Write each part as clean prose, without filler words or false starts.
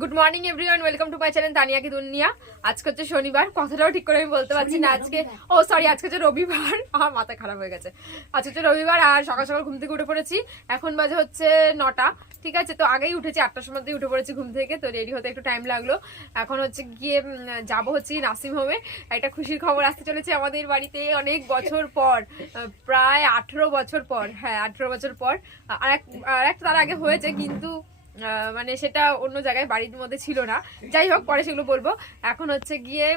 Good morning everyone, welcome to my channel Tania কি দুনিয়া। আজকে হচ্ছে শনিবার, কথাটাও ঠিক করে আমি বলতে পারছি না। আজকে আজকে হচ্ছে রবিবার, আমার মাথা খারাপ হয়ে গেছে। আজকে হচ্ছে রবিবার আর সকাল সকাল ঘুম থেকে উঠে পড়েছি। এখন বাজে হচ্ছে 9টা, ঠিক আছে। তো আগেই উঠেছি, 8টার সময় উঠে পড়েছি ঘুম থেকে, তো রেডি হতে একটু টাইম লাগলো। এখন হচ্ছে গিয়ে যাব হচ্ছে নার্সিং হোমে। একটা খুশির খবর আসতে চলেছে আমাদের বাড়িতে অনেক বছর পর, প্রায় 18 বছর পর। হ্যাঁ, 18 বছর পর। আর একটা তার আগে হয়েছে, কিন্তু মানে সেটা অন্য জায়গায়, বাড়ির মধ্যে ছিল না। যাই হোক, পরে সেগুলো বলবো। এখন হচ্ছে গিয়ে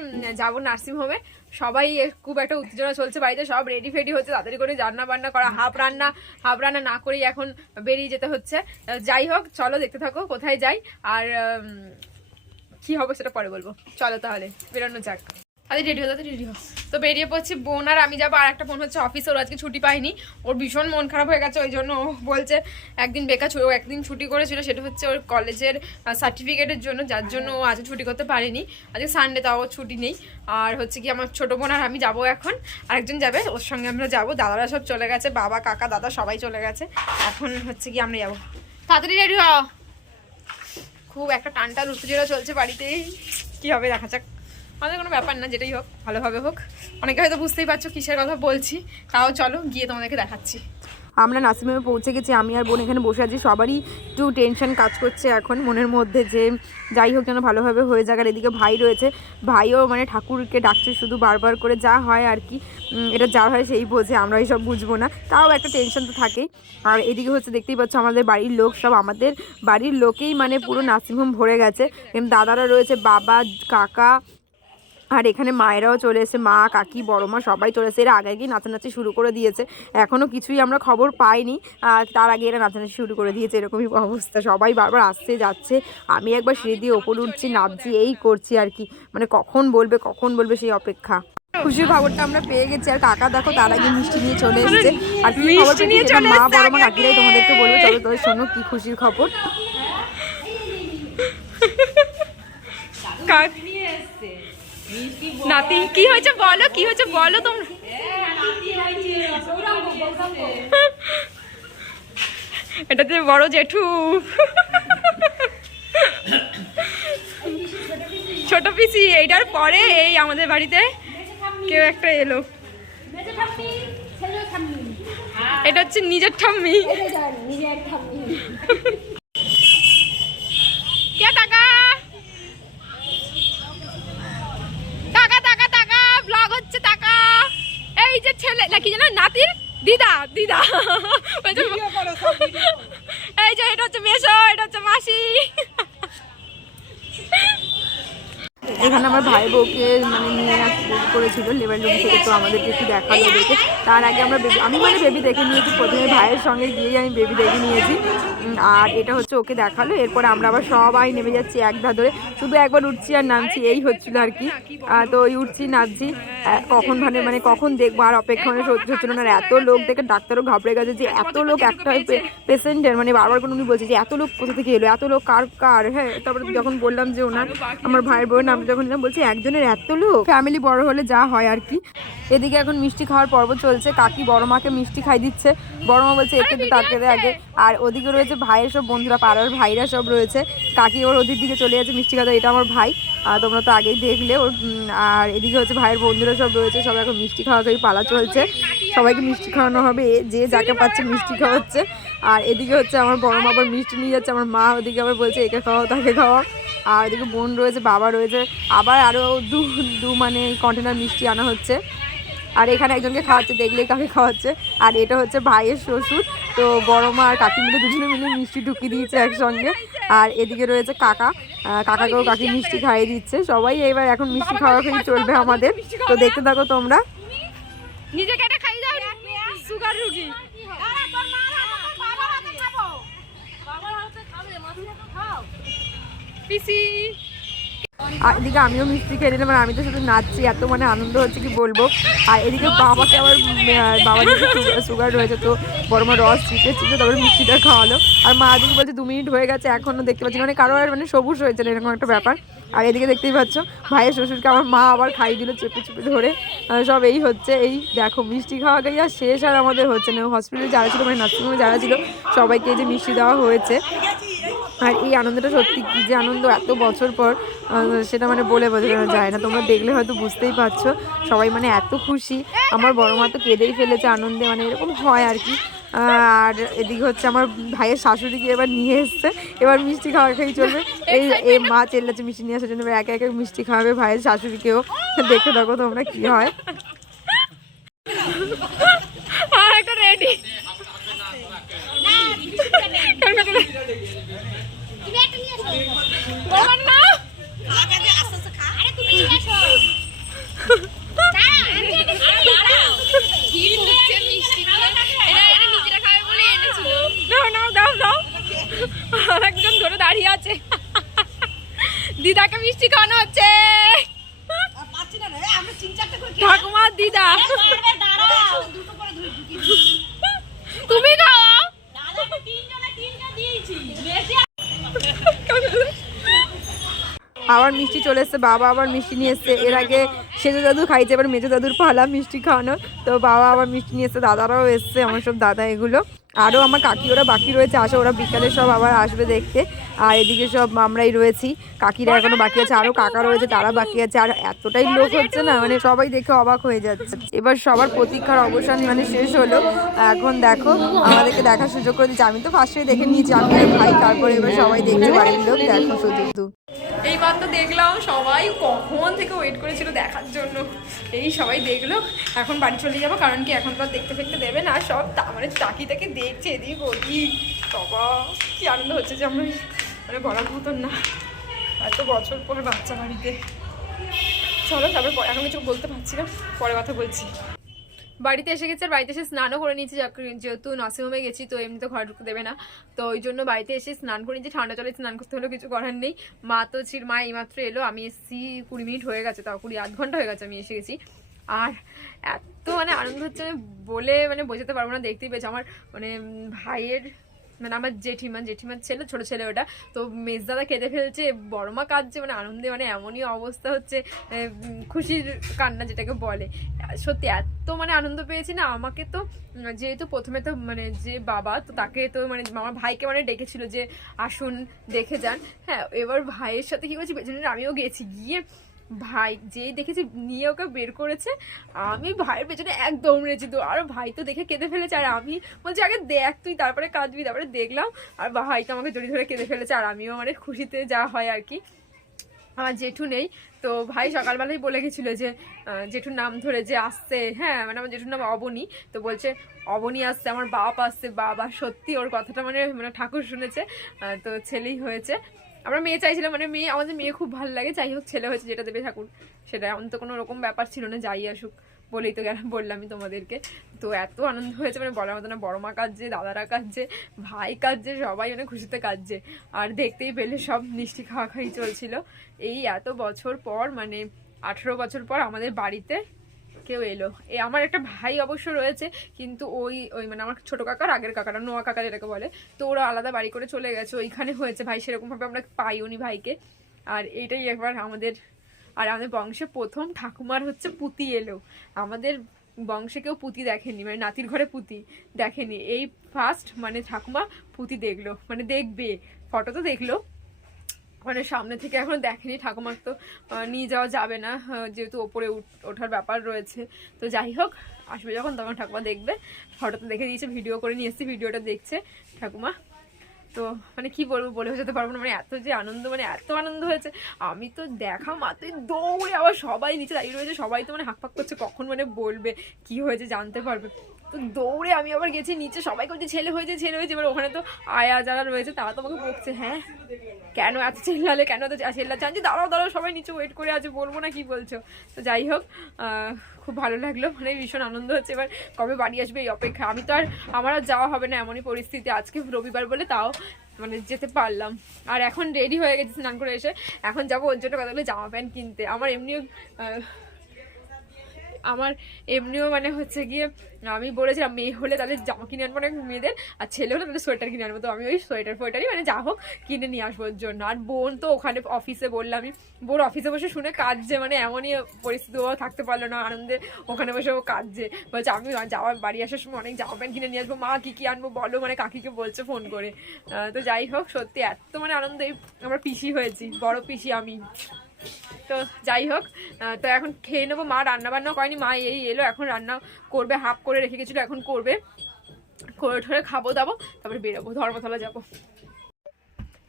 যাবো নার্সিং হোমে। সবাই খুব একটা উত্তেজনা চলছে বাড়িতে, সব রেডি ফেডি হচ্ছে, তাড়াতাড়ি করে রান্না বান্না করা, হাফ রান্না না করেই এখন বেরিয়ে যেতে হচ্ছে। যাই হোক, চলো দেখতে থাকো কোথায় যাই আর কি হবে সেটা পরে বলবো। চলো তাহলে বেরোনো যাক। রেডি হো। তো বেরিয়ে পড়ছি, বোন আর আমি যাবো। আর একটা বোন হচ্ছে অফিসে, ওর আজকে ছুটি পাইনি। ওর ভীষণ মন খারাপ হয়ে গেছে, ওই জন্য ও বলছে একদিন বেকার একদিন ছুটি করেছিল, সেটা হচ্ছে ওর কলেজের সার্টিফিকেটের জন্য, যার জন্য ও আজকে ছুটি করতে পারেনি। আজকে সানডে, তাও ছুটি নেই। আর হচ্ছে কি আমার ছোটো বোন আর আমি যাবো এখন, আরেকজন যাবে, ওর সঙ্গে আমরা যাবো। দাদারা সব চলে গেছে, বাবা কাকা দাদা সবাই চলে গেছে। এখন হচ্ছে কি আমরা যাবো। তাড়াতাড়ি রেডি হ। খুব একটা টানটান উত্তেজনা চলছে বাড়িতে, কি হবে দেখা যাক। আমাদের কোনো ব্যাপার না, যেটাই হোক ভালোভাবে হোক। অনেকে হয়তো বুঝতেই পারছো কিসের কথা বলছি, তাও চলো গিয়ে তোমাদেরকে দেখাচ্ছি। আমরা নার্সিংহোমে পৌঁছে গেছি, আমি আর বোন এখানে বসে আছি। সবারই একটু টেনশন কাজ করছে এখন মনের মধ্যে, যে যাই হোক যেন ভালোভাবে হয়ে যাক। আর এদিকে ভাই রয়েছে, ভাইও মানে ঠাকুরকে ডাকছে শুধু বারবার করে, যা হয় আর কি, এটা যা হয় সেই বোঝে, আমরা এইসব বুঝবো না, তাও একটা টেনশন তো থাকেই। আর এদিকে হচ্ছে দেখতেই পাচ্ছ আমাদের বাড়ির লোক সব, আমাদের বাড়ির লোকেই মানে পুরো নার্সিংহোম ভরে গেছে। দাদারা রয়েছে, বাবা কাকা, আর এখানে মায়েরাও চলে এসেছে, মা কাকি বড় মা সবাই চলে এসেছে। এরা আগে গিয়ে নাচানাচি শুরু করে দিয়েছে, এখনও কিছুই আমরা খবর পাইনি, তার আগে এরা নাচানাচি শুরু করে দিয়েছে। এরকমই অবস্থা, সবাই বারবার আসছে যাচ্ছে। আমি একবার সিঁড়ি দিয়ে ওপর উঠছি, নাচছি, এই করছি আর কি, মানে কখন বলবে সেই অপেক্ষা। খুশির খবরটা আমরা পেয়ে গেছি। আর কাকা দেখো তার আগে মিষ্টি নিয়ে চলে এসেছে। আর কি খবর পেয়েছি সেটা মা বড় মা কাকিরাই তোমাদেরকে বলবে। চলো তোদের শোনো কি খুশির খবর। নাতি কি হয়েছে বলো, কি হয়েছে বলো তোমরা। এটা তো বড় জেঠু, ছোট পিসি। এইটার পরে এই আমাদের বাড়িতে কেউ একটা এলো, এটা হচ্ছে নিজের ঠাম্মি। কে টাকা ব্লগ হচ্ছে, টাকা এই যে ছেলে নাকি জানো, নাতির দিদা এই যে এটা হচ্ছে মেসো, এটা হচ্ছে মাসি। এখানে আমার ভাই বউকে মানে নিয়ে করেছিল লেবার রুম থেকে, তো আমাদেরকে একটু দেখালো দেখে। তার আগে আমি মানে বেবি দেখে নিয়েছি, প্রথমে ভাইয়ের সঙ্গে গিয়েই আমি বেবি দেখে নিয়েছি। আর এটা হচ্ছে ওকে দেখালো, এরপরে আমরা আবার সবাই নেমে যাচ্ছি এক ধা ধরে, শুধু একবার উঠছি আর নামছি, এই হচ্ছিল আর কি। তো ওই উঠছি নামছি, কখন মানে কখন দেখবো আর অপেক্ষা মানে সহ্য হচ্ছিল না। এত লোক দেখে ডাক্তারও ঘাবড়ে গেছে যে এত লোক একটা পেশেন্টের, মানে বারবার করে উনি বলছে যে এত লোক কোথা থেকে এলো, এত লোক কার। হ্যাঁ, তারপরে যখন বললাম যে ওনার আমার ভাইয়ের বউয়ের নাম যখন বলছে একজনের এত লোক, ফ্যামিলি বড় হলে যা হয় আর কি। এদিকে এখন মিষ্টি খাওয়ার পর্ব চলছে, কাকি বড় মাকে মিষ্টি খাই দিচ্ছে, বড় মা বলছে একে তো তাকে আগে। আর ওদিকে রয়েছে ভাইয়ের সব বন্ধুরা, পাড়ার ভাইরা সব রয়েছে, কাকি ওদের দিকে চলে যাচ্ছে মিষ্টি খাওয়া। এটা আমার ভাই, তোমরা তো আগেই দেখলে ওর। আর এদিকে হচ্ছে ভাইয়ের বন্ধুরা সব রয়েছে, সব এখন মিষ্টি খাওয়া পালা চলছে, সবাইকে মিষ্টি খাওয়ানো হবে, যে যাকে পাচ্ছে মিষ্টি খাওয়াচ্ছে। আর এদিকে হচ্ছে আমার বড় মা আবার মিষ্টি নিয়ে যাচ্ছে, আমার মা ওদিকে আবার বলছে একে খাওয়াও তাকে খাওয়াও। আর ওদিকে বোন রয়েছে, বাবা রয়েছে, আবার আরও দু মানে কন্টেনার মিষ্টি আনা হচ্ছে। আর এখানে একজনকে খাওয়াচ্ছে, দেখলেই কাকে খাওয়াচ্ছে। আর এটা হচ্ছে ভাইয়ের শ্বশুর, তো বড় মা আর কাকি মিলে দুজনে মিলে মিষ্টি ঢুকিয়ে দিয়েছে একসঙ্গে। আর এদিকে রয়েছে কাকাকেও কাকি মিষ্টি খাইয়ে দিচ্ছে। সবাই এবার এখন মিষ্টি খাওয়া চলবে আমাদের, তো দেখতে থাকো তোমরা। নিজে কেটে খাই দাও, সুগার রুগী। পিসি আর এদিকে আমিও মিষ্টি খেয়ে নিলাম, আর আমি তো শুধু নাচছি, এত মানে আনন্দ হচ্ছে কি বলবো। আর এদিকে বাবাকে আবার বাবার সুগার রয়েছে, তো বড় মা রস চিপে তারপরে মিষ্টিটা খাওয়ালো। আর মা দিকে বলছে 2 মিনিট হয়ে গেছে এখনো দেখতে পাচ্ছি, মানে কারো আর মানে সবুজ হয়েছে না, এরকম একটা ব্যাপার। আর এদিকে দেখতেই পাচ্ছ ভাইয়ের শ্বশুরকে আমার মা আবার খাইয়ে দিল চেপে চেপে ধরে। সব এই হচ্ছে, এই দেখো মিষ্টি খাওয়া গিয়ে আর শেষ আর আমাদের হচ্ছে না। হসপিটালে যারা ছিল, মানে নার্সিংহোমে যারা ছিল সবাইকে এই যে মিষ্টি দেওয়া হয়েছে। আর এই আনন্দটা সত্যি কী যে আনন্দ এত বছর পর, সেটা মানে বলে বোঝানো যায় না। তোমরা দেখলে হয়তো বুঝতেই পারছো, সবাই মানে এত খুশি। আমার বড় মা তো কেঁদেই ফেলেছে আনন্দে, মানে এরকম হয় আর কি। আর এদিকে হচ্ছে আমার ভাইয়ের শাশুড়িকে এবার নিয়ে এসছে, এবার মিষ্টি খাওয়া খেয়েই চলবে। এই মা চেল্লাচ্ছে মিষ্টি নিয়ে আসার জন্য, এবার এক এক মিষ্টি খাওয়াবে ভাইয়ের শাশুড়িকেও। দেখতে থাকো তোমরা কি হয়। রেডি একজন ধরে দাঁড়িয়ে আছে, দিদাকে মিষ্টি খাওয়ানো হচ্ছে। ঠাকুমার দিদা, তুমি খাও। আবার মিষ্টি চলে এসছে, বাবা আবার মিষ্টি নিয়ে এসছে। এর আগে সেজো দাদু খাইছে, এবার মেজো দাদুর পালা মিষ্টি খাওয়ানো। তো বাবা আবার মিষ্টি নিয়ে এসছে, দাদারাও এসছে, আমার সব দাদা এগুলো। আরও আমার কাকি ওরা বাকি রয়েছে, আসো ওরা বিকালে সব আবার আসবে দেখতে। আর এদিকে সব আমরাই রয়েছি, কাকিরা এখনো বাকি আছে, আরও কাকা রয়েছে তারা বাকি আছে। আর এতটাই লোক হচ্ছে না, মানে সবাই দেখে অবাক হয়ে যাচ্ছে। এবার সবার প্রতীক্ষার অবসান মানে শেষ হলো। এখন দেখো আমাদেরকে দেখার সুযোগ করে দিচ্ছে। আমি তো ফার্স্টে দেখে নিয়েছি, আমি আর ভাই, তারপরে এবার সবাই দেখতে বাড়ির লোক দেখো শুধু। এইবার তো দেখলাম সবাই কখন থেকে ওয়েট করেছিল দেখার জন্য, এই সবাই দেখলো। এখন বাড়ি চলে যাবো, কারণ কি এখন তো আর দেখতে ফেকতে দেবে না, সব মানে তাকিয়ে তাকে দেখছে এদিক ওদিক। বাবা কি আনন্দ হচ্ছে যে আমরা মানে বলার মতন না, এত বছর পর বাচ্চা বাড়িতে। চলো তারপর এখন কিছু বলতে পারছি না, পরে কথা বলছি। বাড়িতে এসে গেছে, আর বাড়িতে এসে স্নানও করে নিয়েছি, যেহেতু নার্সিংহোমে গেছি তো এমনি তো ঘরে ঢুকতে দেবে না, তো ওই জন্য বাড়িতে এসে স্নান করে নিয়েছি। ঠান্ডা জলে স্নান করতে হলেও কিছু করার নেই। মা তো মা এইমাত্র এলো, আমি এসেছি 20 মিনিট হয়ে গেছে, তাও 20 আধ ঘন্টা হয়ে গেছে আমি এসে গেছি। আর এত মানে আনন্দ হচ্ছে বলে মানে বোঝাতে পারবো না। দেখতেই পেয়েছি আমার মানে ভাইয়ের মানে আমার জেঠিমার ছেলে, ছোট ছেলে ওটা, তো মেজদাদা কেঁদে ফেলছে, বড় মা কাঁদছে, মানে আনন্দে মানে এমনই অবস্থা হচ্ছে, খুশির কান্না যেটাকে বলে। সত্যি এত মানে আনন্দ পেয়েছি না। আমাকে তো যেহেতু প্রথমে তো মানে যে বাবা, তো তাকে তো মানে আমার ভাইকে মানে ডেকেছিল যে আসুন দেখে যান। হ্যাঁ, এবার ভাইয়ের সাথে কি করছি পেছনে আমিও গেছি, গিয়ে ভাই যেই দেখেছি নিয়ে ওকে বের করেছে, আমি ভাইয়ের পেছনে এক দৌড়েছি। তো আর ভাই তো দেখে কেঁদে ফেলেছে, আর আমি বলছি আগে দেখ তুই তারপরে কাঁদবি। তারপরে দেখলাম আর ভাই তো আমাকে জড়িয়ে ধরে কেঁদে ফেলেছে, আর আমিও মানে খুশিতে যা হয় আর কি। আমার জেঠু নেই, তো ভাই সকালবেলাই বলে গেছিলো যে জেঠুর নাম ধরে যে আসছে। হ্যাঁ, মানে আমার জেঠুর নাম অবনী, তো বলছে অবনী আসছে, আমার বাপ আসছে। বাবা সত্যি ওর কথাটা মানে মানে ঠাকুর শুনেছে, তো ছেলেই হয়েছে। আমরা মেয়ে চাইছিলাম, মানে মেয়ে, আমাদের মেয়ে খুব ভালো লাগে, যাই হোক ছেলে হয়েছে, যেটা দেবে ঠাকুর সেটা। এমন তো কোনো রকম ব্যাপার ছিল না, যাই আসুক বলেই তো গেলাম, বললামই তোমাদেরকে। তো এত আনন্দ হয়েছে মানে বলার মতো না। বড় মা কাঁদছে, দাদারা কাঁদছে, ভাই কাঁদছে, সবাই মানে খুশিতে কাঁদছে। আর দেখতেই পেলে সব মিষ্টি খাওয়া খাই চলছিল। এই এত বছর পর মানে 18 বছর পর আমাদের বাড়িতে কেউ এলো। আমার একটা ভাই অবশ্য রয়েছে, কিন্তু ওই মানে আমার ছোট কাকার আগের কাকারা, নোয়া কাকা যেটাকে বলে, তো ওরা আলাদা বাড়ি করে চলে গেছে, ওইখানে হয়েছে। ভাই সেরকমভাবে আমরা পাইওনি ভাইকে। আর এইটাই একবার আমাদের বংশে প্রথম ঠাকুমার হচ্ছে পুতি এলো। আমাদের বংশে কেউ পুতি দেখেনি, মানে নাতির ঘরে পুতি দেখেনি, এই ফার্স্ট মানে ঠাকুমা পুতি দেখলো, মানে দেখবে। ফটো তো দেখলো, মানে সামনে থেকে এখন দেখেনি। ঠাকুমার তো নিয়ে যাওয়া যাবে না, যেহেতু ওপরে ওঠার ব্যাপার রয়েছে। তো যাই হোক, আসবে যখন তখন ঠাকুমা দেখবে। ফটোতে দেখে দিয়েছে, ভিডিও করে নিয়ে এসেছি, ভিডিওটা দেখছে ঠাকুমা। তো মানে কি বলবো, বলে বোঝাতে পারবো না, মানে এত যে আনন্দ, মানে এত আনন্দ হয়েছে। আমি তো দেখা মাত্রই দৌড়ে, আবার সবাই নিচে দাঁড়িয়ে রয়েছে, সবাই তো মানে হাঁকপাক করছে কখন মানে বলবে কি হয়েছে, জানতে পারবে। তো দৌড়ে আমি আবার গেছি নিচে, সবাই করছে ছেলে হয়েছে ছেলে হয়েছে। এবার ওখানে তো আয়া যারা রয়েছে তারা তো আমাকে বকছে, হ্যাঁ কেন এত চিল্লালে, কেন এত চিল্লাচ্ছে। আমি দাঁড়াও সবাই নিচে ওয়েট করে আছে, বলবো না কি বলছো। তো যাই হোক, খুব ভালো লাগলো, মানে ভীষণ আনন্দ হচ্ছে। এবার কবে বাড়ি আসবে এই অপেক্ষা। আমি তো আর আমার আর যাওয়া হবে না, এমনই পরিস্থিতি। আজকে রবিবার বলে তাও মানে যেতে পারলাম। আর এখন রেডি হয়ে গেছে স্নান করে এসে, এখন যাবো ওর জন্য কতগুলো জামা প্যান্ট কিনতে। আমার এমনিও মানে হচ্ছে গিয়ে আমি বলেছিলাম মেয়ে হলে তাদের জামা কিনে আনবো না মেয়েদের, আর ছেলে হলে তাদের সোয়েটার কিনে আনবো। তো আমি ওই সোয়েটারই মানে যা হোক কিনে নিয়ে আসবো ওর জন্য। আর বোন তো ওখানে অফিসে বললামই, বোন অফিসে বসে শুনে কাঁদছে, মানে এমনই পরিস্থিতি, ও থাকতে পারলো না আনন্দে, ওখানে বসে ও কাঁদছে, বলছে আমি বাড়ি আসার সময় অনেক জামা প্যান্ট কিনে নিয়ে আসবো, মা কী আনবো বলো, মানে কাকিকে বলছে ফোন করে। তো যাই হোক, সত্যি এত মানে আনন্দে আমরা পিসি হয়েছি, বড় পিসি আমি। তো যাই হোক, তো এখন খেয়ে নেবো। মা রান্না বান্না করেনি, মা এই এলো এখন রান্না করবে, হাফ করে রেখে গেছিলো, এখন করবে, করে ঠরে খাবো দাবো, তারপরে বেরোবো, ধর্মতলা যাবো।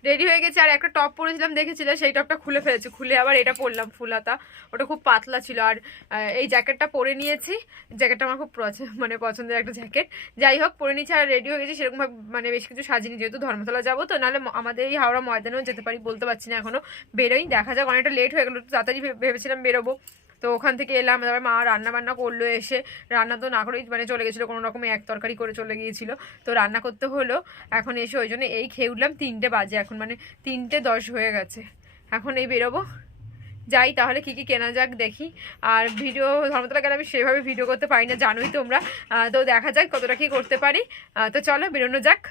রেডি হয়ে গেছে, আর একটা টপ পরেছিলাম দেখেছিলে, সেই টপটা খুলে ফেলেছি, খুলে আবার এটা পরলাম ফুলাতা, ওটা খুব পাতলা ছিল। আর এই জ্যাকেটটা পরে নিয়েছি, জ্যাকেটটা আমার খুব মানে পছন্দের একটা জ্যাকেট। যাই হোক, পরে নিয়েছি আর রেডি হয়ে গেছি, সেরকমভাবে মানে বেশ কিছু সাজিনি, যেহেতু ধর্মতলা যাবো। তো নাহলে আমাদের এই হাওড়া ময়দানেও যেতে পারি, বলতে পারছি না এখনো, বেরোই, দেখা যাক। অনেকটা লেট হয়ে গেলো, তাড়াতাড়ি ভেবেছিলাম বেরোবো। তো ওখান থেকে এলাম, তারপর মা রান্না বান্না করলো, এসে রান্না তো না করেই মানে চলে গেছিলো, কোনো রকমে এক তরকারি করে চলে গিয়েছিল, তো রান্না করতে হলো। এখন এসে ওই জন্য এই খেয়ে উঠলাম, 3টে বাজে এখন, মানে 3:10 হয়ে গেছে, এখন এই বেরোবো। যাই তাহলে কি কি কেনা যাক দেখি। আর ভিডিও ধর্মতলা গেলে আমি সেভাবে ভিডিও করতে পারি না, জানোই তোমরা, তো দেখা যাক কতটা কি করতে পারি। তো চলো বেরোনো যাক।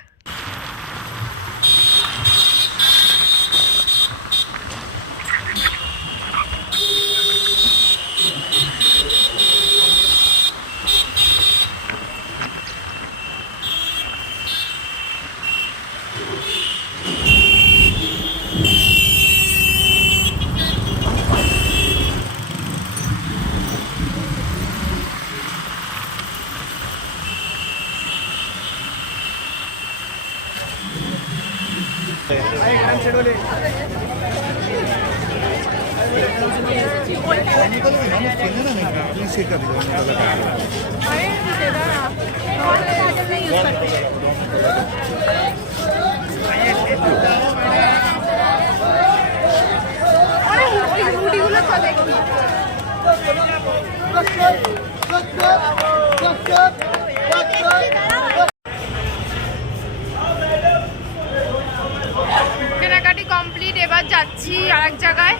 কেনাকাটি কমপ্লিট, এবার যাচ্ছি আর এক জায়গায়।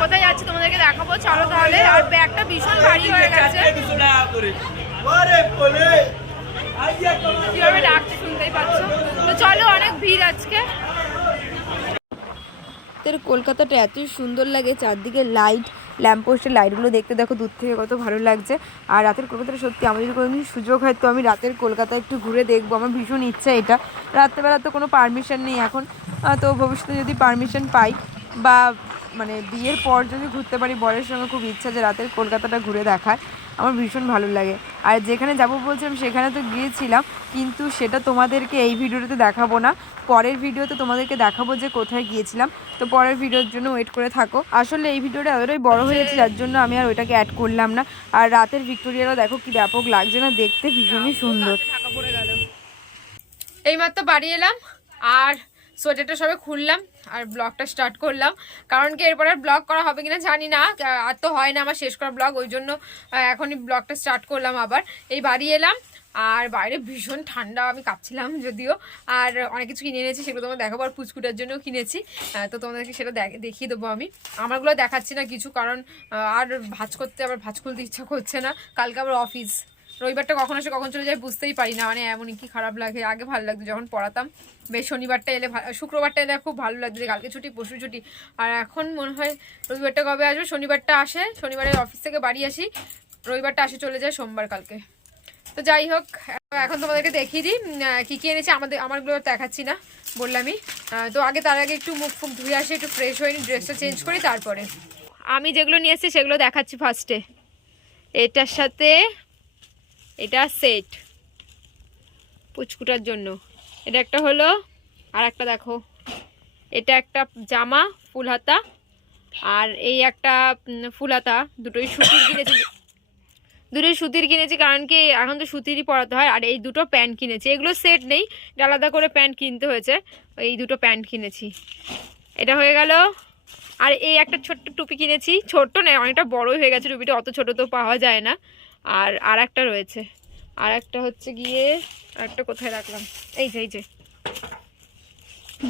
কোথায় যাচ্ছি তোমাদেরকে দেখাবো, চলো তাহলে। আর ব্যাগটা ভীষণ ভারী হয়ে গেছে, কিভাবে ডাকছে শুনতেই পাচ্ছ। তো চলো, অনেক ভিড় আজকে। কলকাতাটা এত সুন্দর লাগে, চারদিকে লাইট, ল্যাম্পপোস্টের লাইটগুলো দেখতে দেখো দূর থেকে কত ভালো লাগছে। আর রাতের কলকাতাটা সত্যি, আমার যদি কোনোদিন সুযোগ হয় তো আমি রাতের কলকাতা একটু ঘুরে দেখবো, আমার ভীষণ ইচ্ছা এটা। রাত্রেবেলা তো কোনো পারমিশন নেই এখন, তো ভবিষ্যতে যদি পারমিশন পাই বা মানে বিয়ের পর যদি ঘুরতে পারি, বরের সঙ্গে খুব ইচ্ছা যে রাতের কলকাতাটা ঘুরে দেখার, আমার ভীষণ ভালো লাগে। আর যেখানে যাবো বলছিলাম সেখানে তো গিয়েছিলাম, কিন্তু সেটা তোমাদেরকে এই ভিডিওটাতে দেখাবো না, পরের ভিডিওতে তোমাদেরকে দেখাবো যে কোথায় গিয়েছিলাম। তো পরের ভিডিওর জন্য ওয়েট করে থাকো। আসলে এই ভিডিওটা এতটাই বড় হয়ে যাচ্ছে, যার জন্য আমি আর ওইটাকে অ্যাড করলাম না। আর রাতের ভিক্টোরিয়াটা দেখো কি ব্যাপক লাগছে না দেখতে, ভীষণই সুন্দর। এইমাত্র বাড়ি এলাম আর সোয়েটারটা সবে খুললাম আর ব্লগটা স্টার্ট করলাম, কারণ কি এরপর আর ব্লগ করা হবে কিনা জানি না, আর তো হয় না আমার শেষ করা ব্লগ, ওই জন্য এখনই ব্লগটা স্টার্ট করলাম আবার। এই বাড়ি এলাম আর বাইরে ভীষণ ঠান্ডা, আমি কাঁপছিলাম যদিও। আর অনেক কিছু কিনে এনেছি, সেগুলো তোমার দেখাবো। আর পুচকুটার জন্যও কিনেছি, তো তোমাদেরকে সেটা দেখিয়ে দেবো আমি। আমারগুলো দেখাচ্ছি না কিছু, কারণ আর ভাঁজ খুলতে ইচ্ছা করছে না। কালকে আবার অফিস, রবিবারটা কখন আসে কখন চলে যায় বুঝতেই পারি না, মানে এমনই কি খারাপ লাগে। আগে ভালো লাগতো যখন পড়াতাম, বেশ শনিবারটা এলে শুক্রবারটা এলে খুব ভালো লাগতো, যে কালকে ছুটি পরশু ছুটি। আর এখন মনে হয় রবিবারটা কবে আসবে, শনিবারটা আসে, শনিবারে অফিস থেকে বাড়ি আসি, রবিবারটা আসে চলে যায় সোমবার কালকে। তো যাই হোক, এখন তোমাদেরকে দেখিয়ে দিই কী কী এনেছে। আমারগুলো দেখাচ্ছি না বললামই। তো তার আগে একটু মুখ ফুক ধুয়ে আসি, একটু ফ্রেশ হয়ে নি, ড্রেসটা চেঞ্জ করি, তারপরে আমি যেগুলো নিয়ে এসেছি সেগুলো দেখাচ্ছি। ফার্স্টে এটার সাথে এটা সেট পুচকুটার জন্য, এটা একটা হলো, আর একটা দেখো, এটা একটা জামা ফুল হাতা, আর এই একটা ফুল হাতা, দুটোই সুতির কিনেছি, কারণ কি এখন তো সুতিরই পরাতে হয়। আর এই দুটো প্যান্ট কিনেছি, এগুলো সেট নেই, আলাদা করে প্যান্ট কিনতে হয়েছে, এই দুটো প্যান্ট কিনেছি। এটা হয়ে গেল। আর এই একটা ছোট্ট টুপি কিনেছি, ছোট্ট নয় অনেকটা বড়ই হয়ে গেছে টুপিটা, অত ছোট তো পাওয়া যায় না। আর একটা রয়েছে, আর একটা হচ্ছে গিয়ে, আর একটা কোথায় রাখলাম, এই যে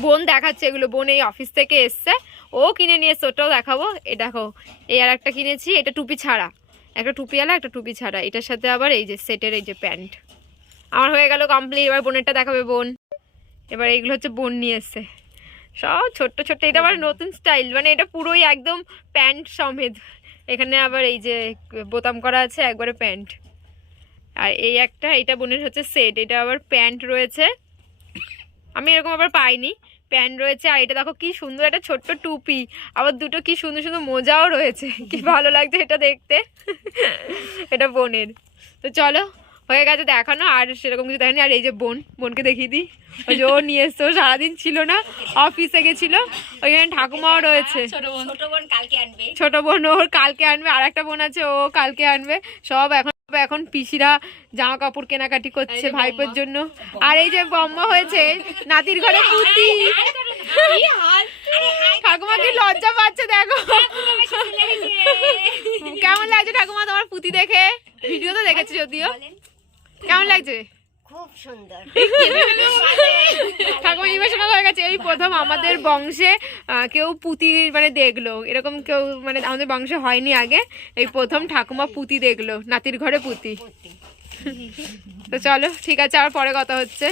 বোন দেখাচ্ছে এগুলো, বোন এই অফিস থেকে এসছে, ও কিনে নিয়ে এসছে, ওটাও দেখাবো। এই দেখো, এই আর একটা কিনেছি, এটা টুপি ছাড়া, একটা টুপিওয়ালা একটা টুপি ছাড়া, এটার সাথে আবার এই যে সেটের এই যে প্যান্ট। আমার হয়ে গেল কমপ্লিট, এবার বোনেরটা দেখাবে বোন। এবার এইগুলো হচ্ছে বোন নিয়ে এসছে, সব ছোট্ট ছোট্ট। এটা আবার নতুন স্টাইল, মানে এটা পুরোই একদম প্যান্ট সমেত, এখানে আবার এই যে বোতাম করা আছে একবারে প্যান্ট। আর এই একটা, এটা বোনের হচ্ছে সেট, এটা আবার প্যান্ট রয়েছে, আমি এরকম আবার পাইনি, প্যান্ট রয়েছে। আর এটা দেখো কি সুন্দর একটা ছোট্ট টুপি, আবার দুটো কি সুন্দর সুন্দর মোজাও রয়েছে, কি ভালো লাগছে এটা দেখতে। এটা বোনের। তো চলো, হয়ে গেছে দেখানো, আর সেরকম কিছু দেখানি। আর এই যে বোনকে দেখিয়ে দিই, ওই যে ও নিয়ে এসছে, ও সারাদিন ছিল না, অফিসে গেছিল, ওইখানে ঠাকুমাও রয়েছে। ছোট বোন ওর কালকে আনবে, আর একটা বোন আছে ও কালকে আনবে। সব এখন পিসিরা জামা কাপড় কেনাকাটি করছে ভাইপোর জন্য। আর এই যে বম্মা হয়েছে নাতির ঘরে পুতি, ঠাকুমা কি লজ্জা পাচ্ছে দেখো। কেমন লাগছে ঠাকুমা তোমার পুতি দেখে? ভিডিও তো দেখেছি যদিও, কেমন লাগছে? খুব সুন্দর। ঠাকুমা ইমোশনাল হয়ে গেছে, এই প্রথম আমাদের বংশে কেউ পুঁতি মানে দেখলো, এরকম কেউ মানে আমাদের বংশে হয়নি আগে, এই প্রথম ঠাকুমা পুঁতি দেখলো, নাতির ঘরে পুঁতি। তো চলো ঠিক আছে, আর পরে কথা হচ্ছে।